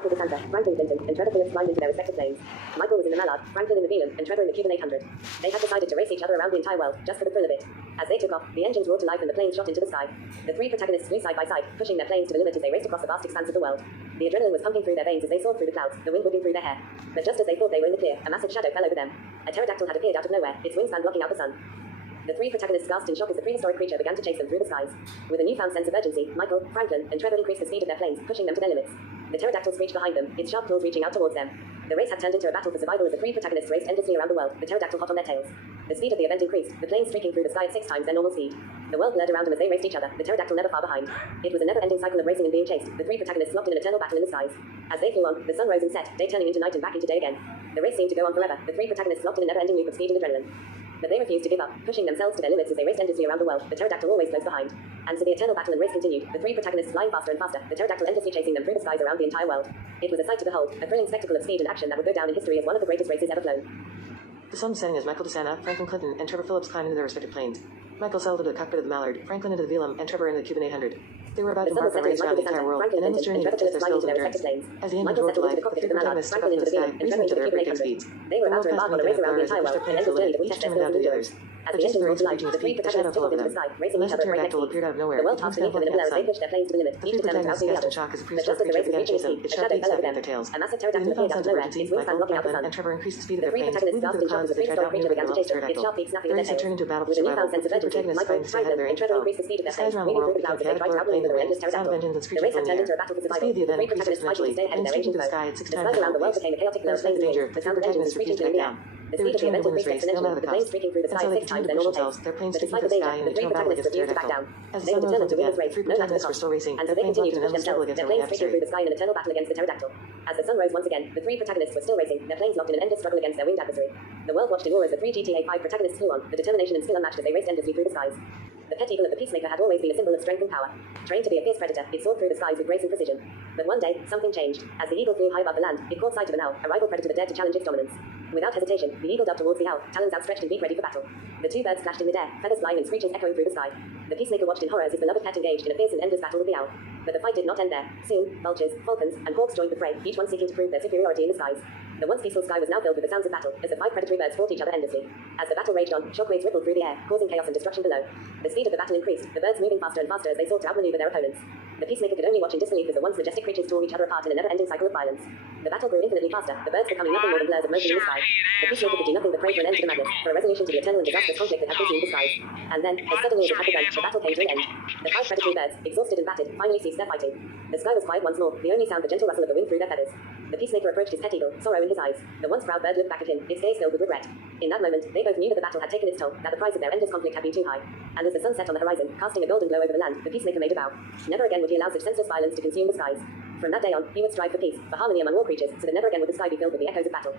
Michael DeSanta, Franklin Clinton, and Trevor Phillips climbed into their respective planes. Michael was in the Mallard, Franklin in the Velan, and Trevor in the Cuban 800. They had decided to race each other around the entire world, just for the thrill of it. As they took off, the engines roared to life and the planes shot into the sky. The three protagonists flew side by side, pushing their planes to the limit as they raced across the vast expanse of the world. The adrenaline was pumping through their veins as they soared through the clouds, the wind whipping through their hair. But just as they thought they were in the clear, a massive shadow fell over them. A pterodactyl had appeared out of nowhere, its wingspan blocking out the sun. The three protagonists gasped in shock as the prehistoric creature began to chase them through the skies. With a newfound sense of urgency, Michael, Franklin, and Trevor increased the speed of their planes, pushing them to their limits. The pterodactyl screeched behind them, its sharp claws reaching out towards them. The race had turned into a battle for survival as the three protagonists raced endlessly around the world, the pterodactyl hot on their tails. The speed of the event increased, the planes streaking through the sky at 6 times their normal speed. The world blurred around them as they raced each other, the pterodactyl never far behind. It was a never-ending cycle of racing and being chased, the three protagonists locked in an eternal battle in the skies. As they flew on, the sun rose and set, day turning into night and back into day again. The race seemed to go on forever, the three protagonists locked in a never-ending loop of speed and adrenaline. But they refused to give up, pushing themselves to their limits as they raced endlessly around the world, the pterodactyl always close behind. And so the eternal battle and race continued, the three protagonists flying faster and faster, the pterodactyl endlessly chasing them through the skies around the entire world. It was a sight to behold, a thrilling spectacle of speed and action that would go down in history as one of the greatest races ever flown. The sun was setting as Michael DeSanta, Franklin Clinton, and Trevor Phillips climbed into their respective planes. Michael settled into the cockpit of the Mallard, Franklin into the Velam, and Trevor into the Cuban 800. They were about to embark on a race around the entire world, an endless journey to test their skills and endurance. As the engines roared to life, the three protagonists took off into the sky, racing each other at breakneck speeds. They were about to embark on a race around the entire world, an endless journey to test their skills and endurance. As the engines roared to life, the three protagonists took off into the sky, racing each other at breakneck speeds. appeared out of nowhere. The world passed beneath them in a blur as they pushed their planes to the limit, each determined to outdo the others. But just as the race was reaching its peak, a shadow fell over them. A massive pterodactyl appeared out of nowhere, its wingspan blocking out the sun. And Trevor increased the speed of The their three planes, protagonists moving gasped through in the shock as clouds the as they prehistoric tried to creature began to outrun chase them, the its sharp beak snapping The in their race had tails. turned into a battle for With a survival. newfound sense of The urgency, protagonists Michael, fighting to stay ahead of Franklin, their and Trevor foe. increased the speed of The their planes, skies around the moving world through the clouds as they became tried to outrun chaotic, the relentless the sound of pterodactyl. engines and The screeches race had filling turned the into air. a battle for The survival, speed of the the event three increased protagonists fighting to exponentially, stay ahead of planes their streaking raging through the foe. sky at 6 The times skies their around the normal world pace. became a chaotic blur of Despite flames the and danger, waves, the the three sound of engines protagonists screeching refused to through back the air. down. The They were speed of the event determined to win this increased race, no matter exponentially, the the planes cost. streaking through the And sky so they 6 times continued to their push normal pace. themselves, their planes But sticking despite to the the danger, sky in the an three eternal battle protagonists against the refused to back pterodactyl. down. As the They were sun rose determined once to win again, this race, the three no matter the protagonists were cost. still racing, And so their they planes continued locked to in an push endless struggle themselves, against their their own planes streaking through adversary. the sky in an eternal battle against the pterodactyl. As the sun rose once again, the three protagonists were still racing, their planes locked in an endless struggle against their winged adversary. The world watched in awe as the three GTA 5 protagonists flew on, the determination and skill unmatched as they raced endlessly through the skies. The pet eagle of the Peacemaker had always been a symbol of strength and power. Trained to be a fierce predator, it soared through the skies with grace and precision. But one day, something changed. As the eagle flew high above the land, it caught sight of an owl, a rival predator that dared to challenge its dominance. Without hesitation, the eagle dove towards the owl, talons outstretched and beak ready for battle. The two birds flashed in midair, feathers flying and screeches echoing through the sky. The Peacemaker watched in horror as his beloved pet engaged in a fierce and endless battle with the owl. But the fight did not end there. Soon, vultures, falcons, and hawks joined the fray, each one seeking to prove their superiority in the skies. The once peaceful sky was now filled with the sounds of battle, as the five predatory birds fought each other endlessly. As the battle raged on, shockwaves rippled through the air, causing chaos and destruction below. The speed of the battle increased, the birds moving faster and faster as they sought to outmaneuver their opponents. The Peacemaker could only watch in disbelief as the once majestic creatures tore each other apart in a never-ending cycle of violence. The battle grew infinitely faster, the birds becoming nothing more than blurs of smoke in the sky. The Peacemaker could do nothing but pray for an end to the madness, for a resolution to the eternal and disastrous conflict that had consumed the skies. And then, as suddenly as it had begun, the battle came to an end. The five predatory birds, exhausted and battered, finally ceased their fighting. The sky was quiet once more, the only sound the gentle rustle of the wind through their feathers. The Peacemaker approached his pet eagle, sorrow in his eyes. The once proud bird looked back at him, its gaze filled with regret. In that moment, they both knew that the battle had taken its toll, that the price of their endless conflict had been too high. And as the sun set on the horizon, casting a golden glow over the land, the Peacemaker made a vow. Never again would he allow such senseless violence to consume the skies. From that day on, he would strive for peace, for harmony among all creatures, so that never again would the sky be filled with the echoes of battle.